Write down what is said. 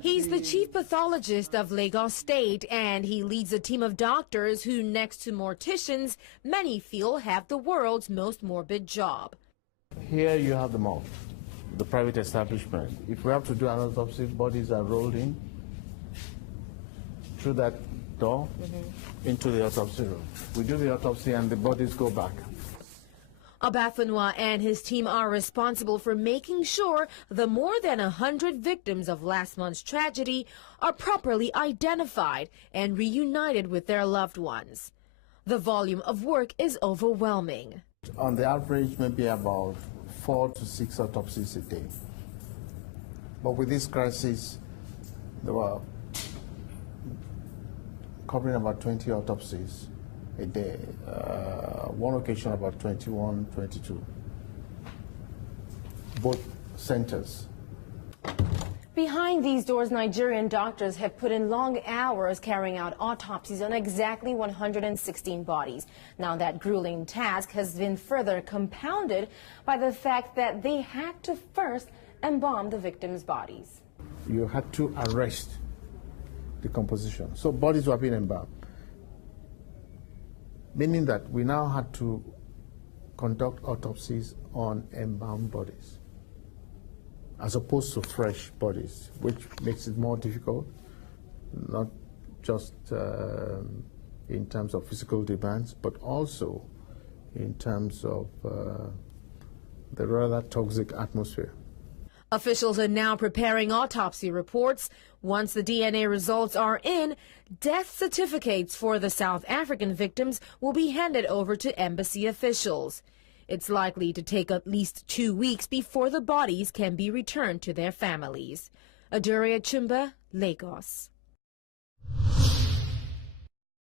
He's the chief pathologist of Lagos State, and he leads a team of doctors who, next to morticians, many feel have the world's most morbid job. Here you have the morgue, the private establishment. If we have to do an autopsy, bodies are rolled in through that door into the autopsy room. We do the autopsy and the bodies go back. Obafunwa and his team are responsible for making sure the more than 100 victims of last month's tragedy are properly identified and reunited with their loved ones. The volume of work is overwhelming. On the average, maybe about 4 to 6 autopsies a day. But with this crisis, there were covering about 20 autopsies a day, one occasion about 21, 22, both centers. Behind these doors, Nigerian doctors have put in long hours carrying out autopsies on exactly 116 bodies. Now that grueling task has been further compounded by the fact that they had to first embalm the victims' bodies. You had to arrest decomposition, so bodies were being embalmed, meaning that we now had to conduct autopsies on embalmed bodies as opposed to fresh bodies, which makes it more difficult, not just in terms of physical demands, but also in terms of the rather toxic atmosphere. Officials are now preparing autopsy reports. Once the DNA results are in, death certificates for the South African victims will be handed over to embassy officials. It's likely to take at least 2 weeks before the bodies can be returned to their families. Adaure Achumba, Lagos.